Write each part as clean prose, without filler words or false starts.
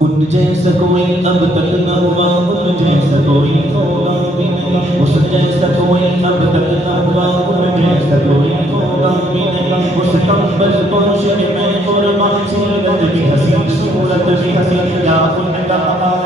ان جیسا کوئی اب تک نہ ہوا، ان جیسا کوئی ہوگا بھی نہیں، اس جیسا کوئی اب تک نہ ہوا، ان جیسا کوئی ہوگا بھی نہیں، اس کمبل پوش میں قربان، سیرت بھی حسین صورت بھی حسین، یا ان کا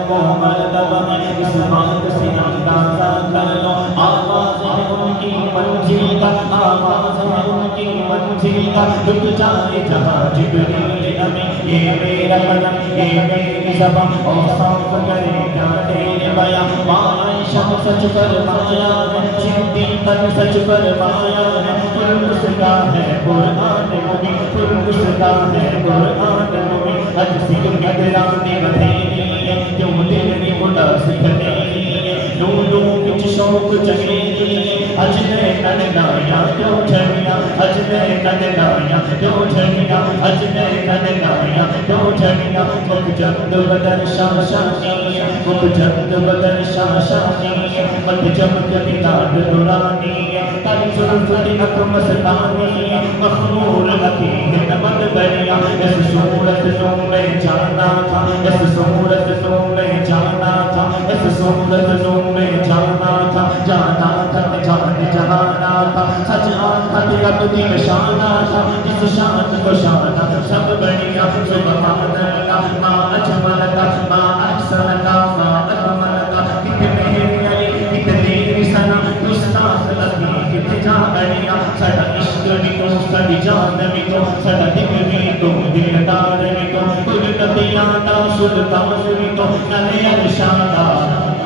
وہ مرتبہ ہے، اس بات سے اندازہ کر لو، آواز ہے ان کی منزل کا، آواز ہے ان کی منزل کا، رک جائے جہاں جبریل امین، یہ میرا قلم یہ میری زبان، اوصاف کرے کیا تیرے بیاں، عائشہ سچ فرمایا ہے، صدیقہ سچ فرمایا ہے، قدس کا ہے قرآن مبین، قدس کا ہے قرآن مبین، اج سکھ قدرانے بدھیری ہے، کیوں دل میں اڑاس کھلیری ہے، لولو کچھ شوق چکیری ہے، اج نے ننایا کیوں جھڑیا، اج نے ننایا کیوں جھڑیا، اج نے ننایا کیوں جھڑیا، مکجند بدن شاہ شانی ہے، مکجند بدن شاہ شانی ہے، مت چمک بلاد نورانی ہے، تاری زلف کی اک مستانی ہے، مخمور لکی ہے نمک دریا، اس صورت تو میں جانا تھا، اس صورت تو میں جانا تھا، اس صورت تو میں جانا تھا، جانا تھا جان جہانا تھا، سچ آنکھا تیرا تو دل شانہ تھا، جس شان کو شانہ سب بڑھیا، سبحان اللہ ما اجمل کا ما احسن کا ما اکمل کا، کتنے علی کتنے سنا گستاخ لگی کتنے جا اڑیا، سڑا عشق بھی تو سڑی جان بھی تو سڑا دل بھی تو دلدار بھی تو کل نبیاں دا سلطان بھی تو نلے ارشادہ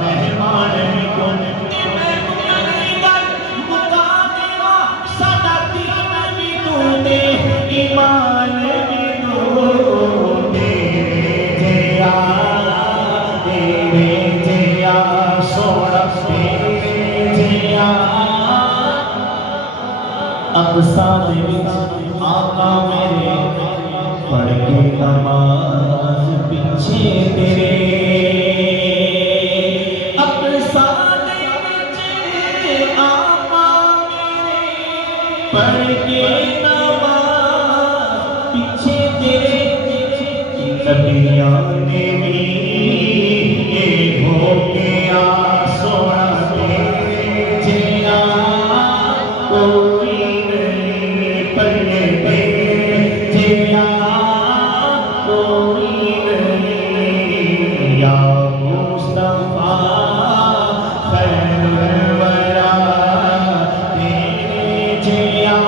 مہمان بھی تو ایمان بھی تو تیرے جیا سونا تیرے جیا، اب سامنے آقا میرے پڑھ کے نماز پیچھے تیرے، اب سامنے آقا میرے پڑھ کے پیچھے تیرے، نبیان نے بھی یہ ہو گیا سونا تیرے جیا، کوئی نہیں پڑھے تیرے جیا، کوئی نہیں، یا مصطفیٰ خیر الورا تیرے جیا،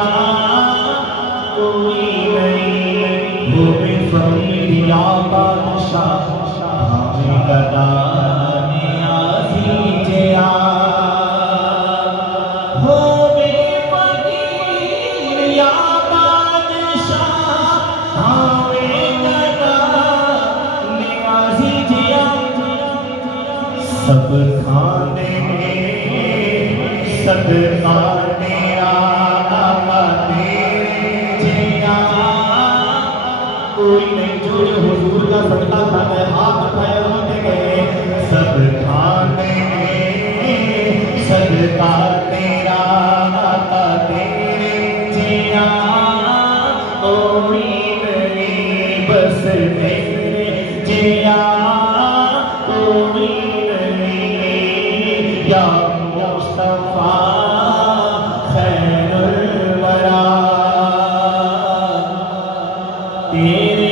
کوئی نہیں، وہ بھی فقیر یا بادشاہ ہمیں گدا نیازی جیا، وہ بھی فقیر یا بادشاہ ہمیں گدا نیازی جیا، سب کھانے میں صدقہ تیرا آقا تیرے جیا، کوئی نہیں جو حضور کا صدقہ کھاتا ہے ہاتھ اٹھائے روتے گئے، سب کھانے میں صدقہ تیرا آقا تیرے جیا، کوئی نہیں بس تیرے جیا، کوئی نہیں، یا مصطفیٰ خیر الورا تیرے